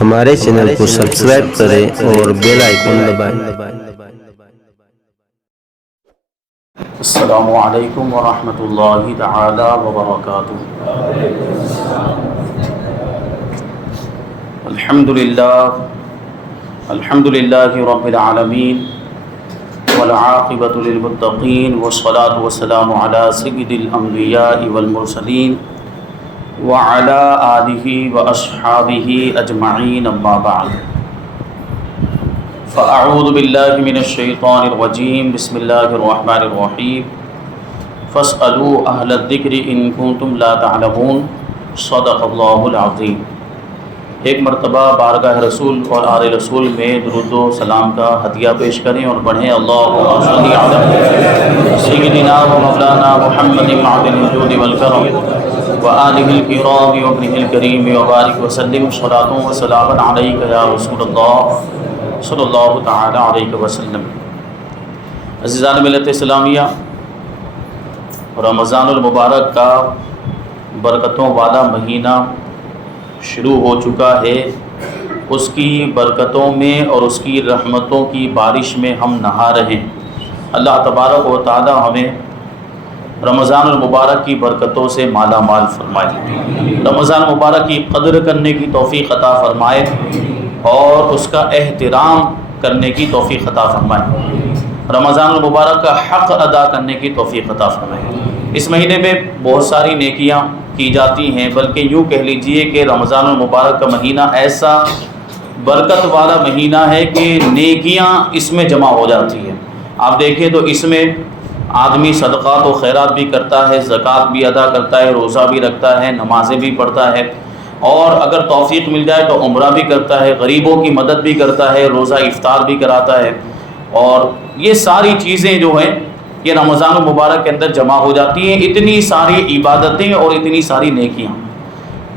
ہمارے چینل کو سبسکرائب کریں اور بیل آئیکن دبائیں۔ السلام علیکم ورحمۃ اللہ تعالی وبرکاتہ۔ الحمد للہ رب العالمین والعاقبۃ للمتقین والصلاۃ والسلام علی سید الانبیاء والمرسلین وعلی آلہ واصحابہ اجمعین، اما بعد فاعوذ باللہ من الشیطان الرجیم، بسم اللہ الرحمن الرحیم، فاسألوا اہل الذکر ان کنتم لا تعلمون، صدق اللہ العظیم۔ ایک مرتبہ بارگاہ رسول اور آل رسول میں درود و سلام کا ہدیہ پیش کریں اور پڑھیں اللہم صلی علی سیدنا و مولانا محمد معدن الجود والکرم وآلہ الکرام وابنہ الکریم وبارک وسلم، صلاۃ و سلام علیک یا رسول اللہ صلی اللہ تعالی علیہ وسلم۔ عزیزان ملت اسلامیہ، رمضان المبارک کا برکتوں والا مہینہ شروع ہو چکا ہے۔ اس کی برکتوں میں اور اس کی رحمتوں کی بارش میں ہم نہا رہے ہیں۔ اللہ تبارک و تعالی ہمیں رمضان المبارک کی برکتوں سے مالا مال فرمائے، رمضان المبارک کی قدر کرنے کی توفیق عطا فرمائے اور اس کا احترام کرنے کی توفیق عطا فرمائے، رمضان المبارک کا حق ادا کرنے کی توفیق عطا فرمائے۔ اس مہینے میں بہت ساری نیکیاں کی جاتی ہیں، بلکہ یوں کہہ لیجئے کہ رمضان المبارک کا مہینہ ایسا برکت والا مہینہ ہے کہ نیکیاں اس میں جمع ہو جاتی ہیں۔ آپ دیکھیں تو اس میں آدمی صدقات و خیرات بھی کرتا ہے، زکوٰۃ بھی ادا کرتا ہے، روزہ بھی رکھتا ہے، نمازیں بھی پڑھتا ہے، اور اگر توفیق مل جائے تو عمرہ بھی کرتا ہے، غریبوں کی مدد بھی کرتا ہے، روزہ افطار بھی کراتا ہے، اور یہ ساری چیزیں جو ہیں یہ رمضان المبارک کے اندر جمع ہو جاتی ہیں، اتنی ساری عبادتیں اور اتنی ساری نیکیاں۔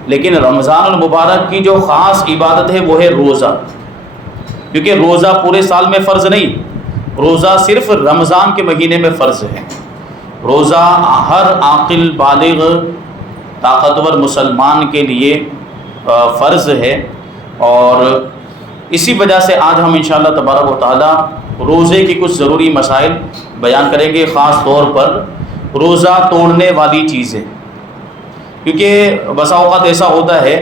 لیکن رمضان المبارک کی جو خاص عبادت ہے وہ ہے روزہ، کیونکہ روزہ پورے سال میں فرض نہیں، روزہ صرف رمضان کے مہینے میں فرض ہے۔ روزہ ہر عاقل بالغ طاقتور مسلمان کے لیے فرض ہے، اور اسی وجہ سے آج ہم انشاءاللہ تبارک و تعالی روزے کی کچھ ضروری مسائل بیان کریں گے، خاص طور پر روزہ توڑنے والی چیزیں، کیونکہ بسا اوقات ایسا ہوتا ہے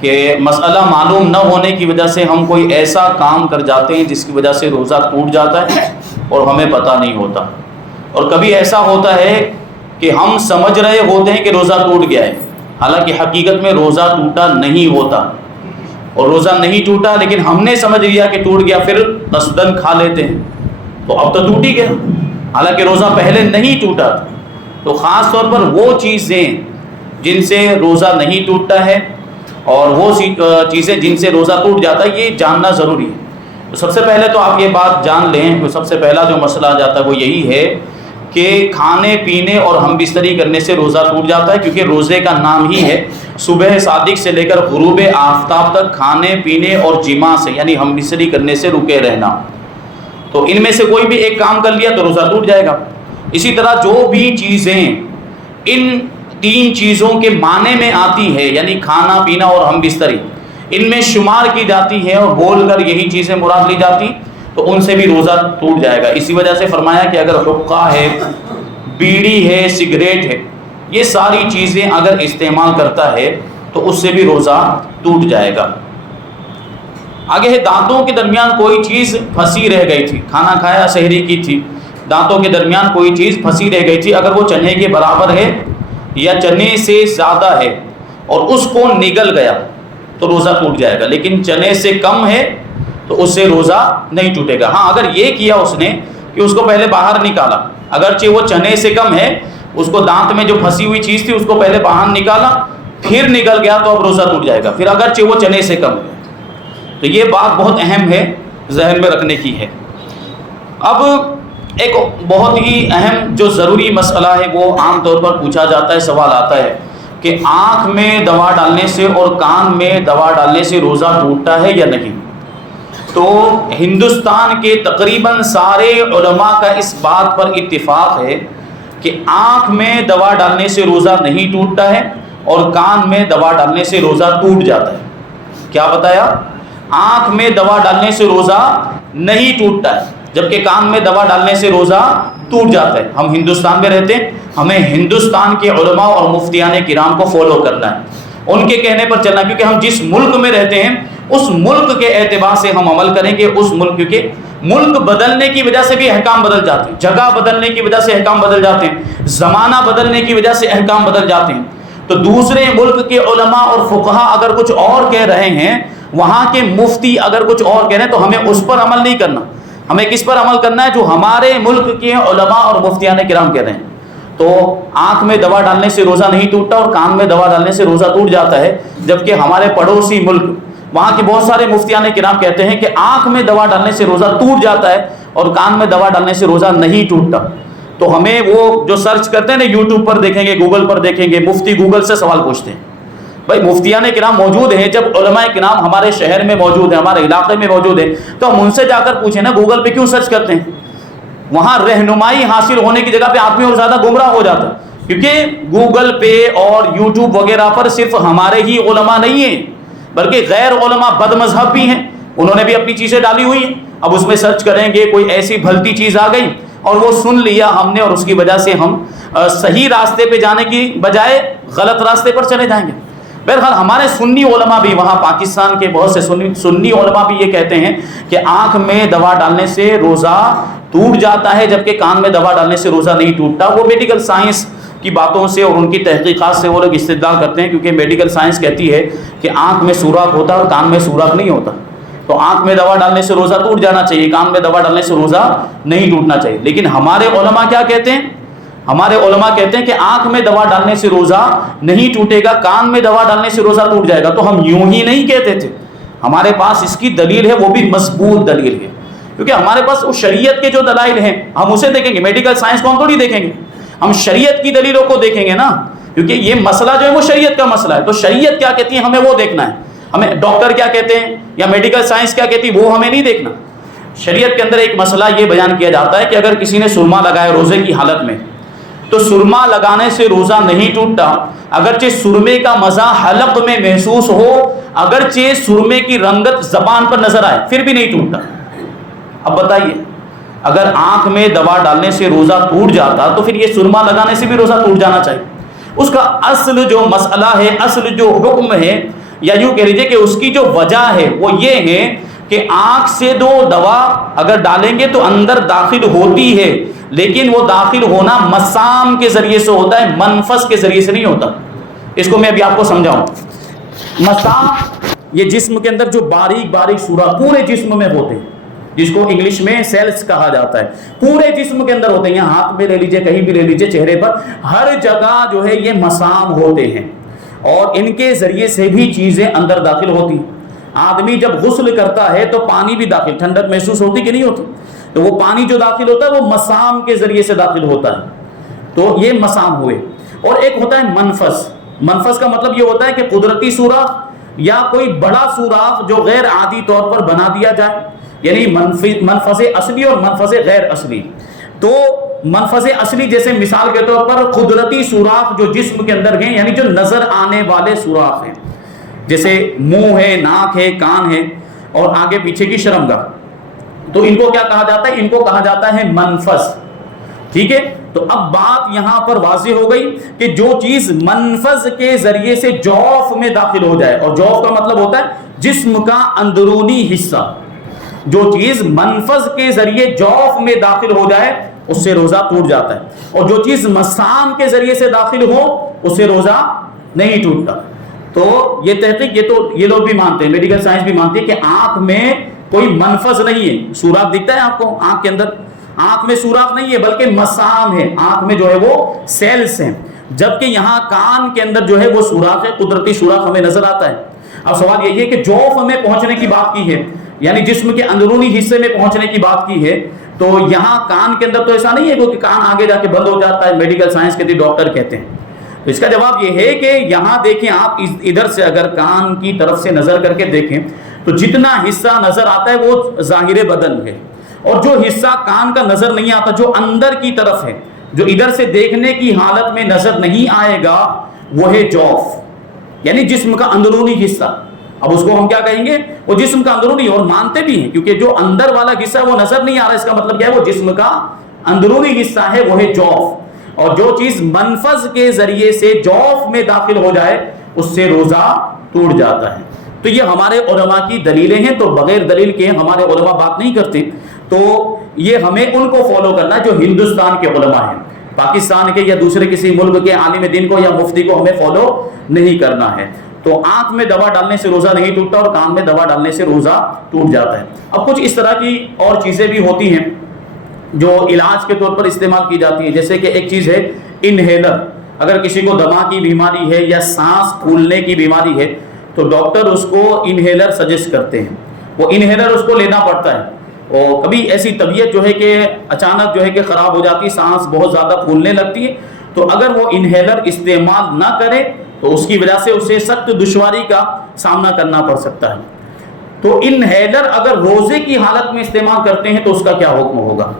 کہ مسئلہ معلوم نہ ہونے کی وجہ سے ہم کوئی ایسا کام کر جاتے ہیں جس کی وجہ سے روزہ ٹوٹ جاتا ہے اور ہمیں پتہ نہیں ہوتا، اور کبھی ایسا ہوتا ہے کہ ہم سمجھ رہے ہوتے ہیں کہ روزہ ٹوٹ گیا ہے، حالانکہ حقیقت میں روزہ ٹوٹا نہیں ہوتا، اور روزہ نہیں ٹوٹا لیکن ہم نے سمجھ لیا کہ ٹوٹ گیا، پھر قصدن کھا لیتے ہیں تو اب تو ٹوٹ ہی گیا، حالانکہ روزہ پہلے نہیں ٹوٹا تھا۔ تو خاص طور پر وہ چیزیں جن سے روزہ نہیں ٹوٹتا ہے اور وہ چیزیں جن سے روزہ ٹوٹ جاتا ہے، یہ جاننا ضروری ہے۔ تو سب سے پہلے تو آپ یہ بات جان لیں کہ سب سے پہلا جو مسئلہ آ جاتا ہے وہ یہی ہے کہ کھانے پینے اور ہم بستری کرنے سے روزہ ٹوٹ جاتا ہے، کیونکہ روزے کا نام ہی ہے صبح صادق سے لے کر غروب آفتاب تک کھانے پینے اور جماع سے یعنی ہم بستری کرنے سے رکے رہنا۔ تو ان میں سے کوئی بھی ایک کام کر لیا تو روزہ ٹوٹ جائے گا۔ اسی طرح جو بھی چیزیں ان تین چیزوں کے معنی میں آتی ہے، یعنی کھانا پینا اور ہم بستری، ان میں شمار کی جاتی ہے اور بول کر یہی چیزیں مراد لی جاتی، تو ان سے بھی روزہ ٹوٹ جائے گا۔ اسی وجہ سے فرمایا کہ اگر حقہ ہے، بیڑی ہے، سگریٹ ہے، یہ ساری چیزیں اگر استعمال کرتا ہے تو اس سے بھی روزہ ٹوٹ جائے گا۔ آگے ہے دانتوں کے درمیان کوئی چیز پھنسی رہ گئی تھی، کھانا کھایا، سحری کی تھی، دانتوں کے درمیان کوئی چیز پھنسی رہ گئی تھی، اگر وہ چنے کے برابر ہے یا چنے سے زیادہ ہے اور اس کو نگل گیا تو روزہ ٹوٹ جائے گا، لیکن چنے سے کم ہے تو اس سے روزہ نہیں ٹوٹے گا۔ ہاں اگر یہ کیا اس نے کہ اس کو پہلے باہر نکالا، اگرچہ وہ چنے سے کم ہے، اس کو دانت میں جو پھنسی ہوئی چیز تھی اس کو پہلے باہر نکالا پھر نکل گیا تو اب روزہ ٹوٹ جائے گا، پھر اگرچہ وہ چنے سے کم ہے۔ تو یہ بات بہت اہم ہے، ذہن میں رکھنے کی ہے۔ اب ایک بہت ہی اہم جو ضروری مسئلہ ہے وہ عام طور پر پوچھا جاتا ہے، سوال آتا ہے کہ آنکھ میں دوا ڈالنے سے اور کان میں دوا ڈالنے سے روزہ ٹوٹتا ہے یا نہیں؟ تو ہندوستان کے تقریباً سارے علماء کا اس بات پر اتفاق ہے کہ آنکھ میں دوا ڈالنے سے روزہ نہیں ٹوٹتا ہے اور کان میں دوا ڈالنے سے روزہ ٹوٹ جاتا ہے۔ کیا بتایا؟ آنکھ میں دوا ڈالنے سے روزہ نہیں ٹوٹتا ہے، جبکہ کان میں دوا ڈالنے سے روزہ ٹوٹ جاتا ہے۔ ہم ہندوستان میں رہتے ہیں، ہمیں ہندوستان کے علماء اور مفتیان کرام کو فالو کرنا ہے، ان کے کہنے پر چلنا ہے، کیونکہ ہم جس ملک میں رہتے ہیں اس ملک کے اعتبار سے ہم عمل کریں گے۔ اس ملک، کیونکہ ملک بدلنے کی وجہ سے بھی احکام بدل جاتے ہیں، جگہ بدلنے کی وجہ سے احکام بدل جاتے ہیں، زمانہ بدلنے کی وجہ سے احکام بدل جاتے ہیں۔ تو دوسرے ملک کے علماء اور فقہا اگر کچھ اور کہہ رہے ہیں، وہاں کے مفتی اگر کچھ اور کہہ رہے ہیں، تو ہمیں اس پر عمل نہیں کرنا، ہمیں کس پر عمل کرنا ہے؟ جو ہمارے ملک کے علماء اور مفتیان کرام کہہ رہے ہیں۔ تو آنکھ میں دوا ڈالنے سے روزہ نہیں ٹوٹتا اور کان میں دوا ڈالنے سے روزہ ٹوٹ جاتا ہے، جبکہ ہمارے پڑوسی ملک وہاں کے بہت سارے مفتیان کرام کہتے ہیں کہ آنکھ میں دوا ڈالنے سے روزہ ٹوٹ جاتا ہے اور کان میں دوا ڈالنے سے روزہ نہیں ٹوٹتا۔ تو ہمیں وہ جو سرچ کرتے ہیں نا، یوٹیوب پر دیکھیں گے، گوگل پر دیکھیں گے، مفتی گوگل سے سوال پوچھتے ہیں۔ بھائی مفتیان کرام موجود ہیں، جب علماء کرام ہمارے شہر میں موجود ہیں، ہمارے علاقے میں موجود ہیں، تو ہم ان سے جا کر پوچھیں نا، گوگل پہ کیوں سرچ کرتے ہیں؟ وہاں رہنمائی حاصل ہونے کی جگہ پہ آدمی اور زیادہ گمراہ ہو جاتا ہے، کیونکہ گوگل پہ اور یوٹیوب وغیرہ پر صرف ہمارے ہی علماء نہیں ہیں، بلکہ غیر علماء بد مذہب بھی ہیں، انہوں نے بھی اپنی چیزیں ڈالی ہوئی ہیں۔ اب اس میں سرچ کریں گے، کوئی ایسی بھلتی چیز آ گئی اور وہ سن لیا ہم نے، اور اس کی وجہ سے ہم صحیح راستے پہ جانے کی بجائے غلط راستے پر چلے جائیں گے۔ بہرحال ہمارے سنی علماء بھی، وہاں پاکستان کے بہت سے سنی علماء بھی یہ کہتے ہیں کہ آنکھ میں دوا ڈالنے سے روزہ ٹوٹ جاتا ہے، جبکہ کان میں دوا ڈالنے سے روزہ نہیں ٹوٹتا۔ وہ میڈیکل سائنس کی باتوں سے اور ان کی تحقیقات سے وہ لوگ استدلال کرتے ہیں، کیونکہ میڈیکل سائنس کہتی ہے کہ آنکھ میں سوراخ ہوتا ہے اور کان میں سوراخ نہیں ہوتا، تو آنکھ میں دوا ڈالنے سے روزہ ٹوٹ جانا چاہیے، کان میں دوا ڈالنے سے روزہ نہیں ٹوٹنا چاہیے۔ لیکن ہمارے علماء کیا کہتے ہیں؟ ہمارے علماء کہتے ہیں کہ آنکھ میں دوا ڈالنے سے روزہ نہیں ٹوٹے گا، کان میں دوا ڈالنے سے روزہ ٹوٹ جائے گا۔ تو ہم یوں ہی نہیں کہتے تھے، ہمارے پاس اس کی دلیل ہے، وہ بھی مضبوط دلیل ہے، کیونکہ ہمارے پاس اس شریعت کے جو دلائل ہیں ہم اسے دیکھیں گے، میڈیکل سائنس کو ہم تھوڑی دیکھیں گے، ہم شریعت کی دلیلوں کو دیکھیں گے نا، کیونکہ یہ مسئلہ جو ہے وہ شریعت کا مسئلہ ہے، تو شریعت کیا کہتی ہے ہمیں وہ دیکھنا ہے، ہمیں ڈاکٹر کیا کہتے ہیں یا میڈیکل سائنس کیا کہتی ہے وہ ہمیں نہیں دیکھنا۔ شریعت کے اندر ایک مسئلہ یہ بیان کیا جاتا ہے کہ اگر کسی نے سرما لگایا روزے کی حالت میں، تو سرما لگانے سے روزہ نہیں ٹوٹتا، اگرچہ سرمے کا مزہ حلق میں محسوس ہو، اگرچہ سرمے کی رنگت زبان پر نظر آئے، پھر بھی نہیں ٹوٹتا۔ اب بتائیے، اگر آنکھ میں دوا ڈالنے سے روزہ ٹوٹ جاتا تو پھر یہ سرما لگانے سے بھی روزہ ٹوٹ جانا چاہیے۔ اس کا اصل جو مسئلہ ہے، اصل جو حکم ہے، یا یوں کہہ لیجیے کہ اس کی جو وجہ ہے وہ یہ ہے کہ آنکھ سے دو دوا اگر ڈالیں گے تو اندر داخل ہوتی ہے، لیکن وہ داخل ہونا مسام کے ذریعے سے ہوتا ہے، منفس کے ذریعے سے نہیں ہوتا۔ اس کو میں ابھی آپ کو سمجھاؤں۔ مسام یہ جسم کے اندر جو باریک باریک سوراخ پورے جسم میں ہوتے ہیں، جس کو انگلش میں سیلز کہا جاتا ہے، پورے جسم کے اندر ہوتے ہیں، یہاں ہاتھ میں لے لیجئے، کہیں بھی لے لیجئے، چہرے پر، ہر جگہ جو ہے یہ مسام ہوتے ہیں، اور ان کے ذریعے سے بھی چیزیں اندر داخل ہوتی ہیں۔ آدمی جب غسل کرتا ہے تو پانی بھی داخل، ٹھنڈک محسوس ہوتی کہ نہیں ہوتی؟ تو وہ پانی جو داخل ہوتا ہے وہ مسام کے ذریعے سے داخل ہوتا ہے، تو یہ مسام ہوئے۔ اور ایک ہوتا ہے منفس۔ منفس کا مطلب یہ ہوتا ہے کہ قدرتی سوراخ یا کوئی بڑا سوراخ جو غیر عادی طور پر بنا دیا جائے، یعنی منفس اصلی اور منفس غیر اصلی۔ تو منفس اصلی جیسے مثال کے طور پر قدرتی سوراخ جو جسم کے اندر ہیں، یعنی جو نظر آنے والے سوراخ ہیں، جیسے منہ ہے، ناک ہے، کان ہے اور آگے پیچھے کی شرمگاہ، تو ان کو کیا کہا جاتا ہے؟ ان کو کہا جاتا ہے منفس۔ ٹھیک ہے، تو اب بات یہاں پر واضح ہو گئی کہ جو چیز منفذ کے ذریعے سے جوف میں داخل ہو جائے، اور جوف کا مطلب ہوتا ہے جسم کا اندرونی حصہ، جو چیز منفذ کے ذریعے جوف میں داخل ہو جائے اس سے روزہ ٹوٹ جاتا ہے، اور جو چیز مسام کے ذریعے سے داخل ہو اس سے روزہ نہیں ٹوٹتا۔ تو یہ تحقیق یہ لوگ بھی مانتے ہیں، میڈیکل سائنس بھی مانتی ہے کہ آنکھ میں کوئی منفذ نہیں ہے۔ سوراخ دکھتا ہے آپ کو آنکھ کے اندر؟ آنکھ میں سوراخ نہیں ہے بلکہ مسام ہے، آنکھ میں جو ہے وہ سیلز ہیں، جبکہ یہاں کان کے اندر جو ہے وہ سوراخ ہے، قدرتی سوراخ ہمیں نظر آتا ہے۔ اب سوال یہ ہے کہ جوف ہمیں پہنچنے کی بات کی ہے، یعنی جسم کے اندرونی حصے میں پہنچنے کی بات کی ہے، تو یہاں کان کے اندر تو ایسا نہیں ہے کہ کان آگے جا کے بند ہو جاتا ہے، میڈیکل سائنس کے ڈاکٹر کہتے ہیں۔ تو اس کا جواب یہ ہے کہ یہاں دیکھیں آپ، ادھر سے اگر کان کی طرف سے نظر کر کے دیکھیں تو جتنا حصہ نظر آتا ہے وہ ظاہر بدن ہے، اور جو حصہ کان کا نظر نہیں آتا، جو اندر کی طرف ہے، جو ادھر سے دیکھنے کی حالت میں نظر نہیں آئے گا، وہ ہے جوف، یعنی جسم کا اندرونی حصہ۔ اب اس کو ہم کیا کہیں گے؟ وہ جسم کا اندرونی، اور مانتے بھی ہیں کیونکہ جو اندر والا حصہ ہے وہ نظر نہیں آ رہا، اس کا مطلب کیا ہے؟ وہ جسم کا اندرونی حصہ ہے، وہ ہے جوف، اور جو چیز منفذ کے ذریعے سے جوف میں داخل ہو جائے اس سے روزہ ٹوٹ جاتا ہے۔ تو یہ ہمارے علماء کی دلیلیں ہیں، تو بغیر دلیل کے ہمارے علماء بات نہیں کرتے، تو یہ ہمیں ان کو فالو کرنا جو ہندوستان کے علماء ہیں، پاکستان کے یا دوسرے کسی ملک کے عالم دین کو یا مفتی کو ہمیں فالو نہیں کرنا ہے۔ تو آنکھ میں دوا ڈالنے سے روزہ نہیں ٹوٹتا اور کان میں دوا ڈالنے سے روزہ ٹوٹ جاتا ہے۔ اب کچھ اس طرح کی اور چیزیں بھی ہوتی ہیں جو علاج کے طور پر استعمال کی جاتی ہیں، جیسے کہ ایک چیز ہے انہیلر۔ اگر کسی کو دما کی بیماری ہے یا سانس پھولنے کی بیماری ہے تو ڈاکٹر اس کو انہیلر سجیسٹ کرتے ہیں، وہ انہیلر اس کو لینا پڑتا ہے۔ اور کبھی ایسی طبیعت جو ہے کہ اچانک جو ہے کہ خراب ہو جاتی ہے، سانس بہت زیادہ پھولنے لگتی ہے، تو اگر وہ انہیلر استعمال نہ کرے تو اس کی وجہ سے اسے سخت دشواری کا سامنا کرنا پڑ سکتا ہے۔ تو انہیلر اگر روزے کی حالت میں استعمال کرتے ہیں تو اس کا کیا حکم ہوگا؟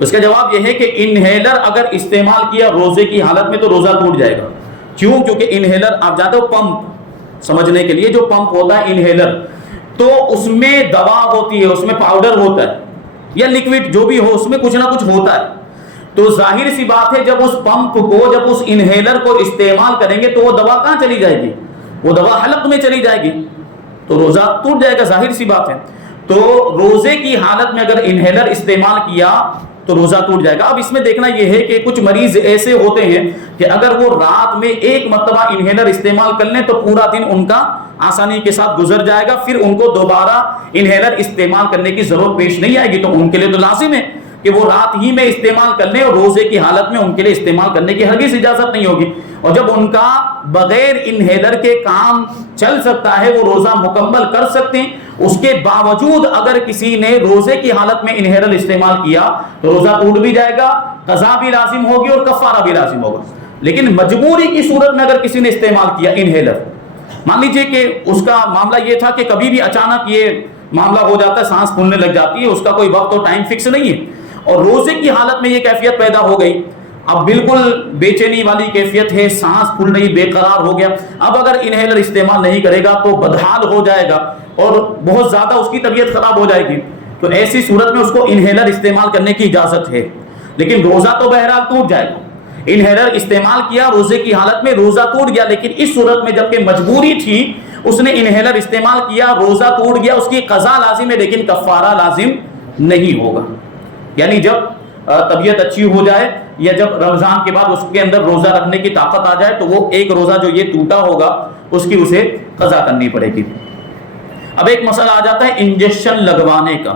اس کا جواب یہ ہے کہ انہیلر اگر استعمال کیا روزے کی حالت میں تو روزہ ٹوٹ جائے گا۔ کیوں؟ کیونکہ انہیلر آپ جانتے ہو، پمپ سمجھنے کے لیے جو پمپ ہوتا ہے انہیلر، تو اس میں دوا ہوتی ہے، اس میں پاؤڈر ہوتا ہے یا لیکوڈ جو بھی ہو، اس میں کچھ نہ کچھ ہوتا ہے۔ تو ظاہر سی بات ہے جب اس پمپ کو، جب اس انہیلر کو استعمال کریں گے تو وہ دوا کہاں چلی جائے گی؟ وہ دوا حلق میں چلی جائے گی، تو روزہ ٹوٹ جائے گا، ظاہر سی بات ہے۔ تو روزے کی حالت میں اگر انہیلر استعمال کیا تو روزہ ٹوٹ جائے گا۔ اب اس میں دیکھنا یہ ہے کہ کچھ مریض ایسے ہوتے ہیں کہ اگر وہ رات میں ایک مرتبہ انہیلر استعمال کر لیں تو پورا دن ان کا آسانی کے ساتھ گزر جائے گا، پھر ان کو دوبارہ انہیلر استعمال کرنے کی ضرورت پیش نہیں آئے گی۔ تو ان کے لیے تو لازم ہے کہ وہ رات ہی میں استعمال کر لیں، اور روزے کی حالت میں ان کے لیے استعمال کرنے کی ہرگز اجازت نہیں ہوگی۔ اور جب ان کا بغیر انہیلر کے کام چل سکتا ہے، وہ روزہ مکمل کر سکتے ہیں، اس کے باوجود اگر کسی نے روزے کی حالت میں انہیلر استعمال کیا تو روزہ ٹوٹ بھی جائے گا، قضا بھی لازم ہوگی اور کفارہ بھی لازم ہوگا۔ لیکن مجبوری کی صورت میں اگر کسی نے استعمال کیا انہیلر، مان لیجئے کہ اس کا معاملہ یہ تھا کہ کبھی بھی اچانک یہ معاملہ ہو جاتا ہے، سانس پھولنے لگ جاتی ہے، اس کا کوئی وقت اور ٹائم فکس نہیں ہے، اور روزے کی حالت میں یہ کیفیت پیدا ہو گئی، اب بالکل بے چینی والی کیفیت ہے، سانس پھول رہی، بے قرار ہو گیا، اب اگر انہیلر استعمال نہیں کرے گا تو بدحال ہو جائے گا اور بہت زیادہ اس کی طبیعت خراب ہو جائے گی۔ تو ایسی صورت میں اس کو انہیلر استعمال کرنے کی اجازت ہے، لیکن روزہ تو بہرحال ٹوٹ جائے گا۔ انہیلر استعمال کیا روزے کی حالت میں، روزہ ٹوٹ گیا، لیکن اس صورت میں جبکہ مجبوری تھی اس نے انہیلر استعمال کیا، روزہ ٹوٹ گیا، اس کی قضا لازم ہے لیکن کفارہ لازم نہیں ہوگا۔ یعنی جب طبیعت اچھی ہو جائے یا جب رمضان کے بعد اس کے اندر روزہ رکھنے کی طاقت آ جائے تو وہ ایک روزہ جو یہ ٹوٹا ہوگا اس کی اسے قضا کرنی پڑے گی۔ اب ایک مسئلہ آ جاتا ہے انجیکشن لگوانے کا۔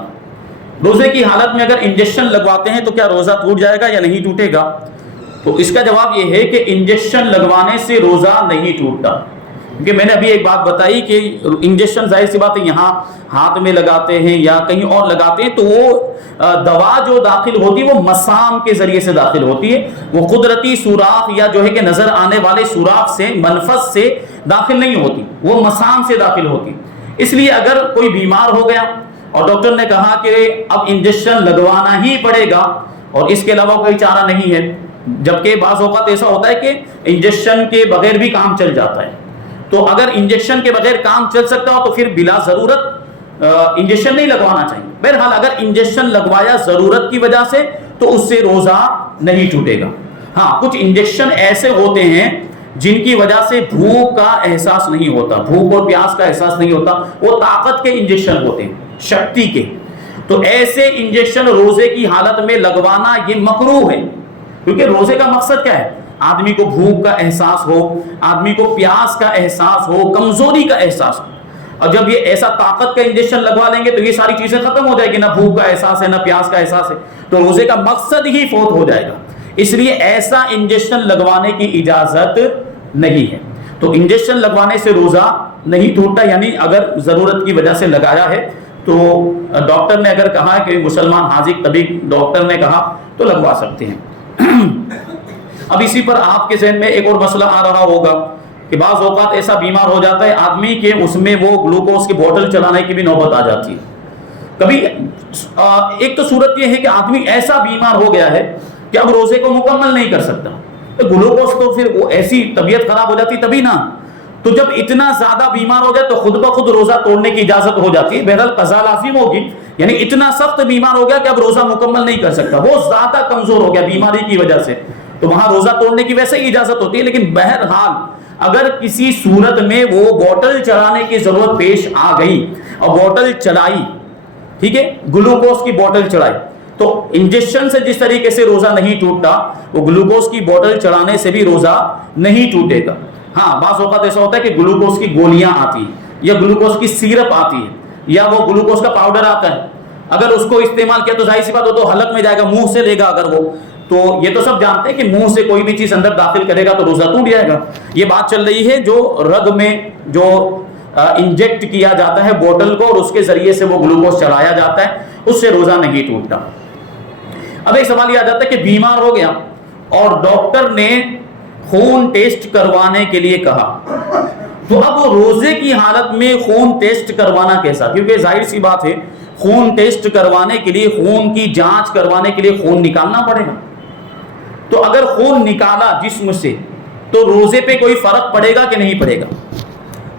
روزے کی حالت میں اگر انجیکشن لگواتے ہیں تو کیا روزہ ٹوٹ جائے گا یا نہیں ٹوٹے گا؟ تو اس کا جواب یہ ہے کہ انجیکشن لگوانے سے روزہ نہیں ٹوٹتا، کیونکہ میں نے ابھی ایک بات بتائی کہ انجیکشن ظاہر سی بات ہے یہاں ہاتھ میں لگاتے ہیں یا کہیں اور لگاتے ہیں، تو وہ دوا جو داخل ہوتی ہے وہ مسام کے ذریعے سے داخل ہوتی ہے، وہ قدرتی سوراخ یا جو ہے کہ نظر آنے والے سوراخ سے، منفذ سے داخل نہیں ہوتی، وہ مسام سے داخل ہوتی۔ اس لیے اگر کوئی بیمار ہو گیا اور ڈاکٹر نے کہا کہ اب انجیکشن لگوانا ہی پڑے گا اور اس کے علاوہ کوئی چارہ نہیں ہے، جبکہ بعض اوقات ایسا ہوتا ہے کہ انجیکشن کے بغیر بھی کام چل جاتا ہے، تو اگر انجیکشن کے بغیر کام چل سکتا ہو تو پھر بلا ضرورت انجیکشن نہیں لگوانا چاہیے۔ بہرحال اگر انجیکشن لگوایا ضرورت کی وجہ سے تو اس سے روزہ نہیں ٹوٹے گا۔ ہاں کچھ انجیکشن ایسے ہوتے ہیں جن کی وجہ سے بھوک کا احساس نہیں ہوتا، بھوک اور پیاس کا احساس نہیں ہوتا، وہ طاقت کے انجیکشن ہوتے ہیں، شکتی کے، تو ایسے انجیکشن روزے کی حالت میں لگوانا یہ مکروہ ہے، کیونکہ روزے کا مقصد کیا ہے؟ آدمی کو بھوک کا احساس ہو، آدمی کو پیاس کا احساس ہو، کمزوری کا احساس ہو، اور جب یہ ایسا طاقت کا انجیکشن لگوا لیں گے تو یہ ساری چیزیں ختم ہو جائے گی، نہ بھوک کا احساس ہے نہ پیاس کا احساس ہے، تو روزے کا مقصد ہی فوت ہو جائے گا۔ اس لیے ایسا انجیکشن لگوانے کی اجازت نہیں ہے۔ تو انجیکشن لگوانے سے روزہ نہیں ٹوٹتا، یعنی اگر ضرورت کی وجہ سے لگایا ہے تو ڈاکٹر نے اگر کہا کہ مسلمان حاذق طبیب ڈاکٹر نے کہا تو لگوا سکتے ہیں۔ اب اسی پر آپ کے ذہن میں ایک اور مسئلہ آ رہا ہوگا کہ بعض اوقات ایسا بیمار ہو جاتا ہے آدمی کہ اس میں وہ گلوکوز کی بوتل چلانے کی بھی نوبت آ جاتی ہے۔ کبھی ایک تو صورت یہ ہے کہ آدمی ایسا بیمار ہو گیا ہے کہ اب روزے کو مکمل نہیں کر سکتا، تو گلوکوز تو پھر وہ ایسی طبیعت خراب ہو جاتی تبھی نا، تو جب اتنا زیادہ بیمار ہو جائے تو خود بخود روزہ توڑنے کی اجازت ہو جاتی ہے، بہرحال قضا لازم ہوگی، یعنی اتنا سخت بیمار ہو گیا کہ اب روزہ مکمل نہیں کر سکتا، وہ زیادہ کمزور ہو گیا بیماری کی وجہ سے، تو وہاں روزہ توڑنے کی ویسے ہی اجازت ہوتی ہے۔ لیکن بہرحال اگر کسی صورت میں وہ بوٹل چڑھانے کی ضرورت پیش آ گئی اور بوٹل چڑھائی، ٹھیک ہے، گلوکوز کی بوٹل چڑھائی، تو انجیکشن سے جس طریقے سے روزہ نہیں ٹوٹتا، وہ گلوکوز کی بوٹل چڑھانے سے بھی روزہ نہیں ٹوٹے گا۔ ہاں بعض اوقات ایسا ہوتا ہے کہ گلوکوز کی گولیاں آتی ہیں یا گلوکوز کی سیرپ آتی ہے یا وہ گلوکوز کا پاؤڈر آتا ہے، اگر اس کو استعمال کیا تو ظاہر سی بات ہو تو حلق میں جائے گا، منہ سے لے گا اگر وہ، تو یہ تو سب جانتے ہیں کہ منہ سے کوئی بھی چیز اندر داخل کرے گا تو روزہ ٹوٹ جائے گا۔ یہ بات چل رہی ہے جو رگ میں جو انجیکٹ کیا جاتا ہے بوٹل کو اور اس کے ذریعے سے وہ گلوکوز چڑھایا جاتا ہے، اس سے روزہ نہیں ٹوٹتا۔ اب ایک سوال یہ آ جاتا ہے کہ بیمار ہو گیا اور ڈاکٹر نے خون ٹیسٹ کروانے کے لیے کہا، تو اب روزے کی حالت میں خون ٹیسٹ کروانا کیسا؟ کیونکہ ظاہر سی بات ہے خون ٹیسٹ کروانے کے لیے، خون کی جانچ کروانے کے لیے خون نکالنا پڑے گا، تو اگر خون نکالا جسم سے تو روزے پہ کوئی فرق پڑے گا کہ نہیں پڑے گا؟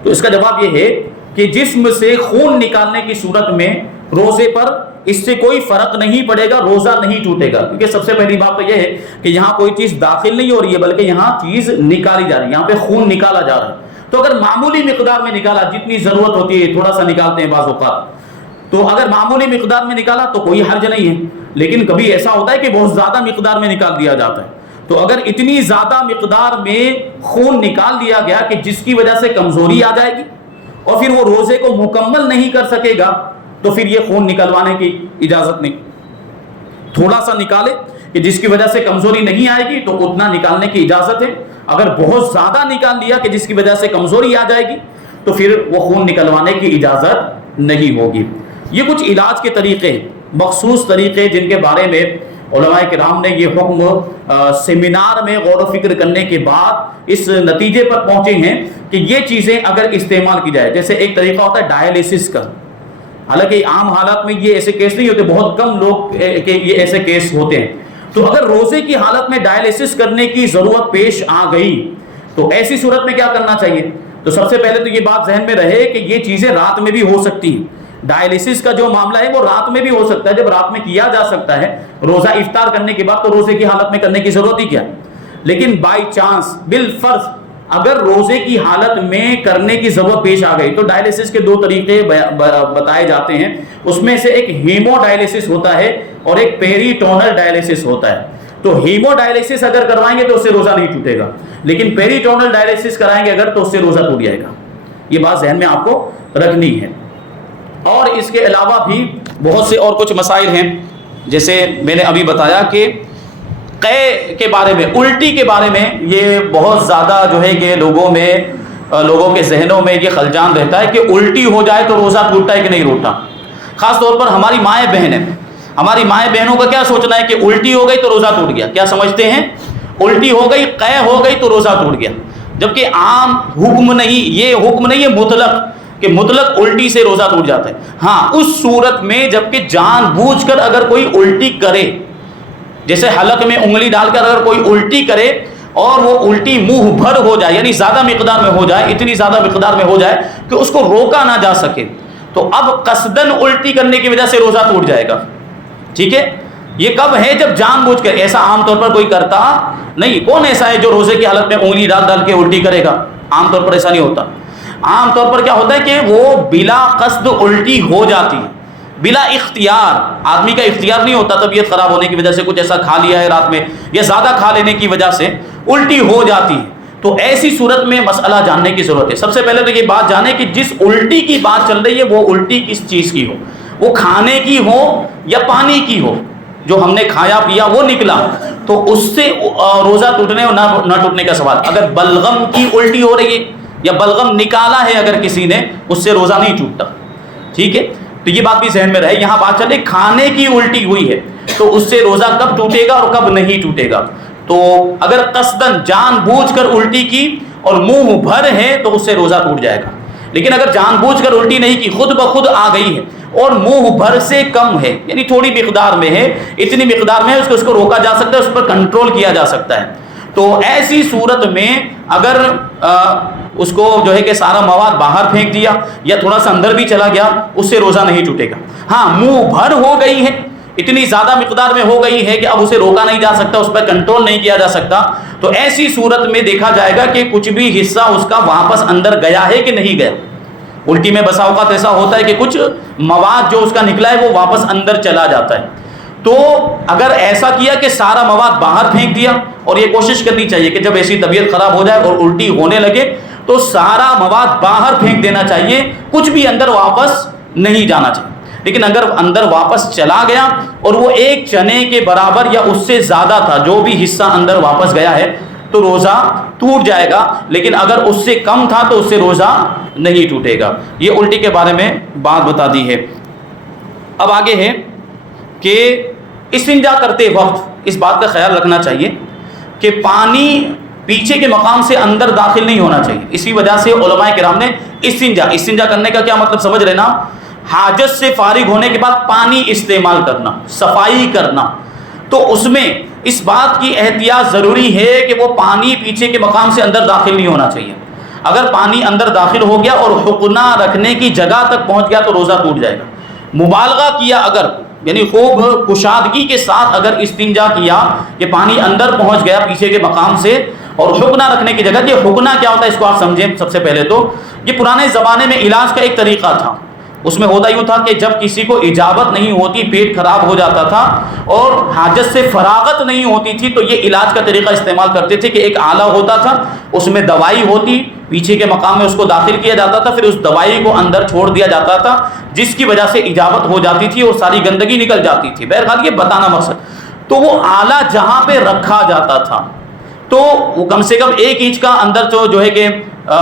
تو اس کا جواب یہ ہے کہ جسم سے خون نکالنے کی صورت میں روزے پر اس سے کوئی فرق نہیں پڑے گا، روزہ نہیں ٹوٹے گا، کیونکہ سب سے پہلی بات تو یہ ہے کہ یہاں کوئی چیز داخل نہیں ہو رہی ہے بلکہ یہاں چیز نکالی جا رہی ہے، یہاں پہ خون نکالا جا رہا ہے۔ تو اگر معمولی مقدار میں نکالا، جتنی ضرورت ہوتی ہے تھوڑا سا نکالتے ہیں بعض اوقات، تو اگر معمولی مقدار میں نکالا تو کوئی حرج نہیں ہے، لیکن کبھی ایسا ہوتا ہے کہ بہت زیادہ مقدار میں نکال دیا جاتا ہے، تو اگر اتنی زیادہ مقدار میں خون نکال دیا گیا کہ جس کی وجہ سے کمزوری آ جائے گی اور پھر وہ روزے کو مکمل نہیں کر سکے گا، تو پھر یہ خون نکلوانے کی اجازت نہیں۔ تھوڑا سا نکالے کہ جس کی وجہ سے کمزوری نہیں آئے گی تو اتنا نکالنے کی اجازت ہے، اگر بہت زیادہ نکال لیا کہ جس کی وجہ سے کمزوری آ جائے گی تو پھر وہ خون نکلوانے کی اجازت نہیں ہوگی۔ یہ کچھ علاج کے طریقے، مخصوص طریقے جن کے بارے میں علماء کرام نے یہ حکم سیمینار میں غور و فکر کرنے کے بعد اس نتیجے پر پہنچے ہیں کہ یہ چیزیں اگر استعمال کی جائے، جیسے ایک طریقہ ہوتا ہے ڈائلیسس کا، حالانکہ عام حالات میں یہ ایسے کیس نہیں ہوتے، بہت کم لوگ کے یہ ایسے کیس ہوتے ہیں، تو اگر روزے کی حالت میں ڈائلیسس کرنے کی ضرورت پیش آ گئی تو ایسی صورت میں کیا کرنا چاہیے؟ تو سب سے پہلے تو یہ بات ذہن میں رہے کہ یہ چیزیں رات میں بھی ہو سکتی ہیں، ڈائلیسس کا جو معاملہ ہے وہ رات میں بھی ہو سکتا ہے، جب رات میں کیا جا سکتا ہے روزہ افطار کرنے کے بعد تو روزے کی حالت میں کرنے کی ضرورت ہی کیا ہے، لیکن بائی چانس بالفرض اگر روزے کی حالت میں کرنے کی ضرورت پیش آ گئی تو ڈائلیسس کے دو طریقے بتائے جاتے ہیں، اس میں سے ایک ہیمو ڈائلیسس ہوتا ہے اور ایک پیریٹونل ڈائلیسس ہوتا ہے۔ تو ہیمو ڈائلیسس اگر کروائیں گے تو اس سے روزہ نہیں ٹوٹے گا، لیکن پیریٹونل ڈائلیسس کرائیں گے اگر تو اس سے روزہ ٹوٹ جائے گا، یہ بات ذہن میں آپ کو رکھنی ہے۔ اور اس کے علاوہ بھی بہت سے اور کچھ مسائل ہیں، جیسے میں نے ابھی بتایا کہ قے کے بارے میں، الٹی کے بارے میں یہ بہت زیادہ جو ہے کہ لوگوں کے ذہنوں میں یہ خلجان رہتا ہے کہ الٹی ہو جائے تو روزہ ٹوٹتا ہے کہ نہیں ٹوٹتا۔ خاص طور پر ہماری مائیں بہن ہیں، ہماری مائیں بہنوں کا کیا سوچنا ہے کہ الٹی ہو گئی تو روزہ ٹوٹ گیا، کیا سمجھتے ہیں؟ الٹی ہو گئی، قے ہو گئی تو روزہ ٹوٹ گیا، جبکہ عام حکم نہیں، یہ حکم نہیں ہے مطلق کہ مطلق الٹی سے روزہ ٹوٹ جاتا ہے۔ ہاں اس صورت میں جبکہ جان بوجھ کر اگر کوئی الٹی کرے، جیسے حلق میں انگلی ڈال کر اگر کوئی الٹی کرے اور وہ الٹی منہ بھر ہو جائے، یعنی زیادہ مقدار میں ہو جائے، اتنی زیادہ مقدار میں ہو جائے کہ اس کو روکا نہ جا سکے، تو اب قصدن الٹی کرنے کی وجہ سے روزہ ٹوٹ جائے گا، ٹھیک ہے؟ یہ کب ہے؟ جب جان بوجھ کر، ایسا عام طور پر کوئی کرتا نہیں، کون ایسا ہے جو روزے کی حالت میں انگلی ڈال ڈال کے الٹی کرے گا؟ عام طور پر ایسا نہیں ہوتا۔ عام طور پر کیا ہوتا ہے کہ وہ بلا قصد الٹی ہو جاتی ہے، بلا اختیار، آدمی کا اختیار نہیں ہوتا، طبیعت خراب ہونے کی وجہ سے کچھ ایسا کھا لیا ہے رات میں یا زیادہ کھا لینے کی وجہ سے الٹی ہو جاتی ہے، تو ایسی صورت میں مسئلہ جاننے کی ضرورت ہے۔ سب سے پہلے تو یہ بات جانیں کہ جس الٹی کی بات چل رہی ہے وہ الٹی کس چیز کی ہو، وہ کھانے کی ہو یا پانی کی ہو، جو ہم نے کھایا پیا وہ نکلا تو اس سے روزہ ٹوٹنے اور نہ ٹوٹنے کا سوال۔ اگر بلغم کی الٹی ہو رہی ہے یا بلغم نکالا ہے اگر کسی نے، اس سے روزہ نہیں ٹوٹتا، ٹھیک ہے؟ تو یہ بات بھی ذہن میں رہے، یہاں بات چلے کھانے کی الٹی ہوئی ہے تو اس سے روزہ کب ٹوٹے گا اور کب نہیں ٹوٹے گا۔ تو اگر قصدن جان بوجھ کر الٹی کی اور منہ بھر ہے تو اس سے روزہ ٹوٹ جائے گا، لیکن اگر جان بوجھ کر الٹی نہیں کی، خود بخود آ گئی ہے اور منہ بھر سے کم ہے، یعنی تھوڑی مقدار میں ہے، اتنی مقدار میں ہے اس کو روکا جا سکتا ہے، اس پر کنٹرول کیا جا سکتا ہے، تو ایسی صورت میں اگر اس کو جو ہے کہ سارا مواد باہر پھینک دیا یا تھوڑا سا اندر بھی چلا گیا، اس سے روزہ نہیں ٹوٹے گا۔ ہاں منہ بھر ہو گئی ہے، اتنی زیادہ مقدار میں ہو گئی ہے کہ اب اسے روکا نہیں جا سکتا، اس پر کنٹرول نہیں کیا جا سکتا، تو ایسی صورت میں دیکھا جائے گا کہ کچھ بھی حصہ اس کا واپس اندر گیا ہے کہ نہیں گیا۔ الٹی میں بسا اوقات ایسا ہوتا ہے کہ کچھ مواد جو اس کا نکلا ہے وہ واپس اندر چلا جاتا ہے۔ تو اگر ایسا کیا کہ سارا مواد باہر پھینک دیا، اور یہ کوشش کرنی چاہیے کہ جب ایسی طبیعت خراب ہو جائے اور الٹی ہونے لگے تو سارا مواد باہر پھینک دینا چاہیے، کچھ بھی اندر واپس نہیں جانا چاہیے۔ لیکن اگر اندر واپس چلا گیا اور وہ ایک چنے کے برابر یا اس سے زیادہ تھا جو بھی حصہ اندر واپس گیا ہے تو روزہ ٹوٹ جائے گا، لیکن اگر اس سے کم تھا تو اس سے روزہ نہیں ٹوٹے گا۔ یہ الٹی کے بارے میں بات بتا دی ہے۔ اب آگے ہے کہ استنجا کرتے وقت اس بات کا خیال رکھنا چاہیے کہ پانی پیچھے کے مقام سے اندر داخل نہیں ہونا چاہیے۔ اسی وجہ سے علماء کرام نے استنجا کرنے کا کیا مطلب سمجھ رہے نا، حاجت سے فارغ ہونے کے بعد پانی استعمال کرنا، صفائی کرنا، تو اس میں اس بات کی احتیاط ضروری ہے کہ وہ پانی پیچھے کے مقام سے اندر داخل نہیں ہونا چاہیے۔ اگر پانی اندر داخل ہو گیا اور حقنہ رکھنے کی جگہ تک پہنچ گیا تو روزہ ٹوٹ جائے گا۔ مبالغہ کیا اگر، یعنی خوب کشادگی کے ساتھ اگر استنجا کیا کہ پانی اندر پہنچ گیا پیچھے کے مقام سے اور حقنہ رکھنے کی جگہ، یہ حقنہ کیا ہوتا ہے اس کو آپ سمجھیں۔ سب سے پہلے تو یہ پرانے زمانے میں علاج کا ایک طریقہ تھا۔ اس میں ہوتا یوں تھا کہ جب کسی کو اجابت نہیں ہوتی، پیٹ خراب ہو جاتا تھا اور حاجت سے فراغت نہیں ہوتی تھی، تو یہ علاج کا طریقہ استعمال کرتے تھے کہ ایک آلہ ہوتا تھا، اس میں دوائی ہوتی، پیچھے کے مقام میں اس کو داخل کیا جاتا تھا، پھر اس دوائی کو اندر چھوڑ دیا جاتا تھا جس کی وجہ سے اجابت ہو جاتی تھی اور ساری گندگی نکل جاتی تھی۔ بہرحال یہ بتانا مقصد، تو وہ آلہ جہاں پہ رکھا جاتا تھا تو وہ کم سے کم 1 انچ کا اندر جو ہے کہ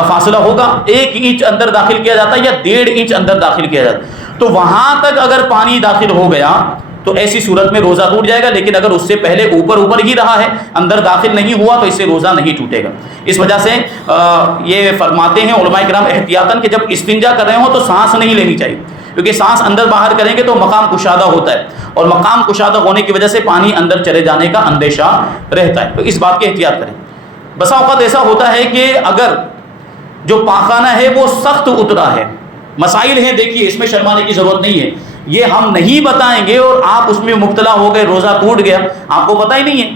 فاصلہ ہوگا، 1 انچ اندر داخل کیا جاتا یا 1.5 انچ اندر داخل کیا جاتا، تو وہاں تک اگر پانی داخل ہو گیا تو ایسی صورت میں روزہ ٹوٹ جائے گا۔ لیکن اگر اس سے پہلے اوپر ہی رہا ہے، اندر داخل نہیں ہوا، تو اس سے روزہ نہیں ٹوٹے گا۔ اس وجہ سے یہ فرماتے ہیں علماء کرام احتیاطاً کہ جب استنجا کر رہے ہوں تو سانس نہیں لینی چاہیے، کیونکہ سانس اندر باہر کریں گے تو مقام کشادہ ہوتا ہے، اور مقام کشادہ ہونے کی وجہ سے پانی اندر چلے جانے کا اندیشہ رہتا ہے، تو اس بات کی احتیاط کریں۔ بسا اوقات ایسا ہوتا ہے کہ اگر جو پاخانہ ہے وہ سخت اترا ہے، مسائل ہیں، دیکھیے اس میں شرمانے کی ضرورت نہیں ہے، یہ ہم نہیں بتائیں گے اور آپ اس میں مبتلا ہو گئے، روزہ ٹوٹ گیا، آپ کو پتہ ہی نہیں ہے۔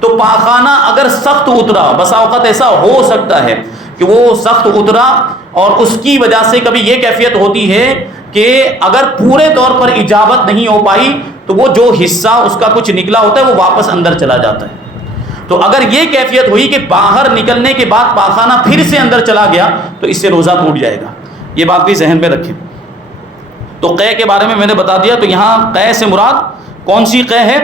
تو پاخانہ اگر سخت اترا، بسا اوقات ایسا ہو سکتا ہے کہ وہ سخت اترا اور اس کی وجہ سے کبھی یہ کیفیت ہوتی ہے کہ اگر پورے طور پر اجابت نہیں ہو پائی تو وہ جو حصہ اس کا کچھ نکلا ہوتا ہے وہ واپس اندر چلا جاتا ہے۔ تو اگر یہ کیفیت ہوئی کہ باہر نکلنے کے بعد پاخانہ پھر سے اندر چلا گیا تو اس سے روزہ ٹوٹ جائے گا، یہ بات بھی ذہن میں رکھیں۔ تو قے کے بارے میں نے بتا دیا، تو یہاں قے سے مراد کون سی قے ہے؟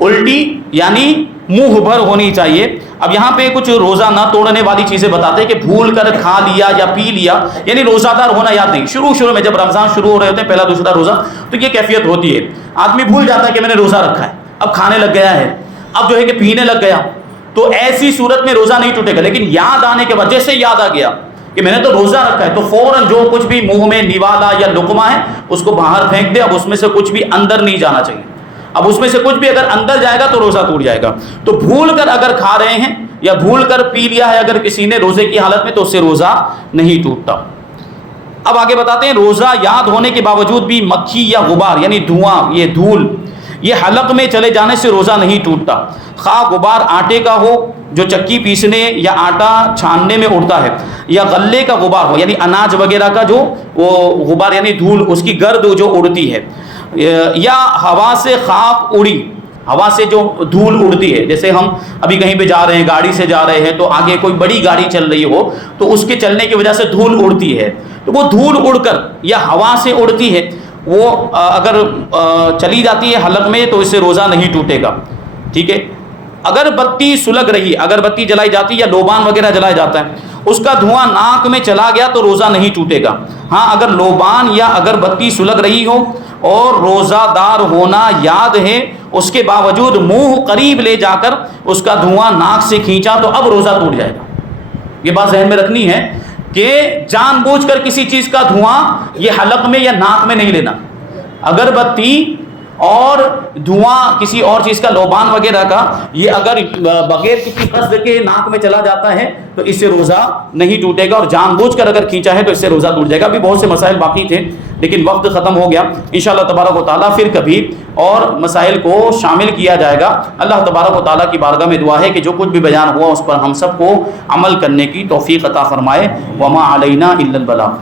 الٹی، یعنی منہ بھر ہونی چاہیے۔ اب یہاں پہ کچھ روزہ نہ توڑنے والی چیزیں بتاتے ہیں کہ بھول کر کھا لیا یا پی لیا، یعنی روزہ دار ہونا یاد نہیں۔ شروع میں جب رمضان شروع ہو رہے ہوتے ہیں، پہلا دوسرا روزہ، تو یہ کیفیت ہوتی ہے، آدمی بھول جاتا ہے کہ میں نے روزہ رکھا ہے، اب کھانے لگ گیا ہے، اب جو ہے کہ پینے لگ گیا، تو ایسی صورت میں روزہ نہیں ٹوٹے گا۔ لیکن یاد آنے کے بعد، جیسے یاد آ گیا کہ میں نے تو روزہ رکھا ہے، تو فوراً جو کچھ بھی منہ میں نوالا یا لقمہ ہے اس کو باہر پھینک دے۔ اب اس میں سے کچھ بھی اندر نہیں جانا چاہیے، اب اس میں سے کچھ بھی اگر اندر جائے گا تو روزہ ٹوٹ جائے گا۔ تو بھول کر اگر کھا رہے ہیں یا بھول کر پی لیا ہے اگر کسی نے روزے کی حالت میں، تو اس سے روزہ نہیں ٹوٹتا۔ اب آگے بتاتے ہیں روزہ یاد ہونے کے باوجود بھی مکھی یا غبار، یعنی دھواں، یہ دھول، یہ حلق میں چلے جانے سے روزہ نہیں ٹوٹتا۔ خواہ غبار آٹے کا ہو جو چکی پیسنے یا آٹا چھاننے میں اڑتا ہے، یا غلے کا غبار ہو، یعنی اناج وغیرہ کا جو وہ غبار یعنی دھول، اس کی گرد جو اڑتی ہے، یا ہوا سے خاک اڑی، ہوا سے جو دھول اڑتی ہے، جیسے ہم ابھی کہیں پہ جا رہے ہیں، گاڑی سے جا رہے ہیں، تو آگے کوئی بڑی گاڑی چل رہی ہو تو اس کے چلنے کی وجہ سے دھول اڑتی ہے، تو وہ دھول اڑ کر یا ہوا سے اڑتی ہے، وہ اگر چلی جاتی ہے حلق میں تو اس سے روزہ نہیں ٹوٹے گا۔ ٹھیک ہے، اگر بتی سلگ رہی، اگر بتی جلائی جاتی یا لوبان وغیرہ جلایا جاتا ہے، اس کا دھواں ناک میں چلا گیا تو روزہ نہیں ٹوٹے گا۔ ہاں اگر لوبان یا اگر بتی سلگ رہی ہو اور روزہ دار ہونا یاد ہے، اس کے باوجود منہ قریب لے جا کر اس کا دھواں ناک سے کھینچا تو اب روزہ ٹوٹ جائے گا۔ یہ بات ذہن میں رکھنی ہے کہ جان بوجھ کر کسی چیز کا دھواں یہ حلق میں یا ناک میں نہیں لینا۔ اگر بتی اور دھواں کسی اور چیز کا لوبان وغیرہ کا یہ اگر بغیر کسی قصد کے ناک میں چلا جاتا ہے تو اس سے روزہ نہیں ٹوٹے گا، اور جان بوجھ کر اگر کھینچا ہے تو اس سے روزہ ٹوٹ جائے گا۔ ابھی بہت سے مسائل باقی تھے لیکن وقت ختم ہو گیا، انشاءاللہ تبارک و تعالیٰ پھر کبھی اور مسائل کو شامل کیا جائے گا۔ اللہ تبارک و تعالیٰ کی بارگاہ میں دعا ہے کہ جو کچھ بھی بیان ہوا اس پر ہم سب کو عمل کرنے کی توفیق عطا فرمائے۔ وما علینا الا البلاغ۔